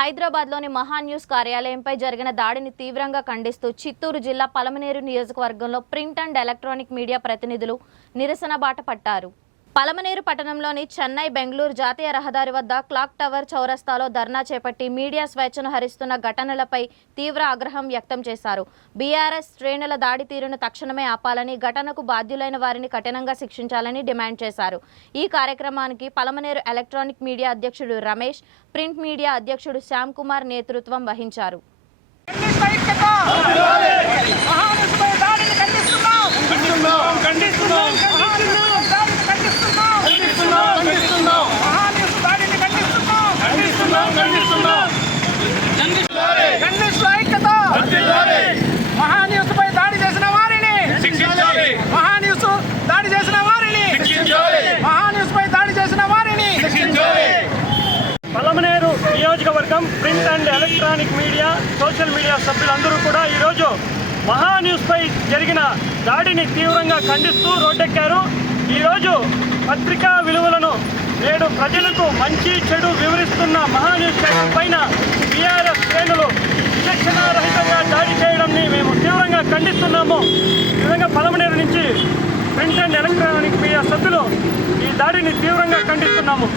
హైదరాబాద్లోని మహాన్యూస్ కార్యాలయంపై జరిగిన దాడిని తీవ్రంగా ఖండిస్తూ చిత్తూరు జిల్లా పలమనేరు నియోజకవర్గంలో ప్రింట్ అండ్ ఎలక్ట్రానిక్ మీడియా ప్రతినిధులు నిరసన బాట పట్టారు. పలమనేరు పట్టణంలోని చెన్నై బెంగళూరు జాతీయ రహదారి వద్ద క్లాక్ టవర్ చౌరస్తాలో ధర్నా చేపట్టి మీడియా స్వేచ్ఛను హరిస్తున్న ఘటనలపై తీవ్ర ఆగ్రహం వ్యక్తం చేశారు. బీఆర్ఎస్ శ్రేణుల దాడి తీరును తక్షణమే ఆపాలని, ఘటనకు బాధ్యులైన వారిని కఠినంగా శిక్షించాలని డిమాండ్ చేశారు. ఈ కార్యక్రమానికి పలమనేరు ఎలక్ట్రానిక్ మీడియా అధ్యక్షుడు రమేష్, ప్రింట్ మీడియా అధ్యక్షుడు శ్యామ్ కుమార్ నేతృత్వం వహించారు. మహాన్యూస్ పై దాడి చేసిన వారిని శిక్షించాలి. మహాన్యూస్ దాడి చేసిన వారిని శిక్షించాలి. మహాన్యూస్ పై దాడి చేసిన వారిని శిక్షించాలి. పలమనేరు నియోజకవర్గం print and electronic media, social media సభ్యులందరూ కూడా ఈరోజు మహాన్యూస్ పై జరిగిన దాడిని తీవ్రంగా ఖండిస్తూ రోడ్డెక్కారు. ఈరోజు పత్రికా విలువలను నేడు ప్రజలకు మంచి చెడు వివరిస్తున్న మహాన్యూస్ పైన బీఆర్ఎస్ శ్రేణులు విచక్షణారహితంగా దాడి చేయడాన్ని మేము తీవ్రంగా ఖండిస్తున్నాము. ఈ విధంగా పలమనేరు నుంచి ప్రింట్ అండ్ ఎలక్ట్రానిక్ మీడియా సభ్యులు ఈ దాడిని తీవ్రంగా ఖండిస్తున్నాము.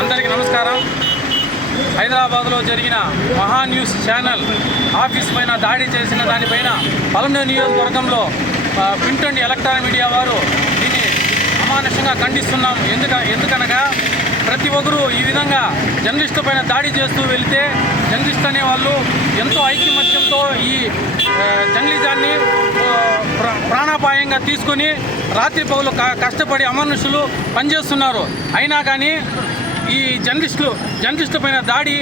అందరికీ నమస్కారం. హైదరాబాద్లో జరిగిన మహాన్యూస్ ఛానల్ ఆఫీస్ పైన దాడి చేసిన దానిపైన పలమనేరు నియోజకవర్గంలో ప్రింట్ అండ్ ఎలక్ట్రానిక్ మీడియా వారు దీన్ని అమానుషంగా ఖండిస్తున్నాం. ఎందుకనగా ప్రతి ఒక్కరూ ఈ విధంగా జర్నలిస్టు పైన దాడి చేస్తూ వెళితే జర్నలిస్ట్ అనేవాళ్ళు ఎంతో ఐకమత్యంతో ఈ జర్నలిజాన్ని ప్రాణాపాయంగా తీసుకొని రాత్రి పగలు కష్టపడి అమానుషులు పనిచేస్తున్నారు. అయినా కానీ ఈ జర్నలిస్టు పైన దాడి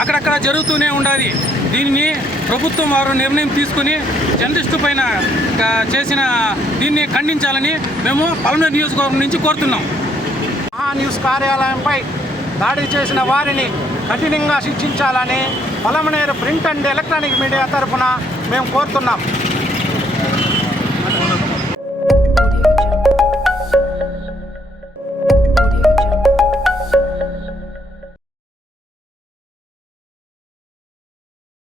అక్కడక్కడ జరుగుతూనే ఉండాలి. దీన్ని ప్రభుత్వం వారు నిర్ణయం తీసుకుని జర్నలిస్టు పైన చేసిన దీన్ని ఖండించాలని మేము పలమనేరు నియోజకవర్గం నుంచి కోరుతున్నాం. మహాన్యూస్ కార్యాలయంపై దాడి చేసిన వారిని కఠినంగా శిక్షించాలని Palamaner print and electronic media తరఫున మేము కోరుతున్నాం.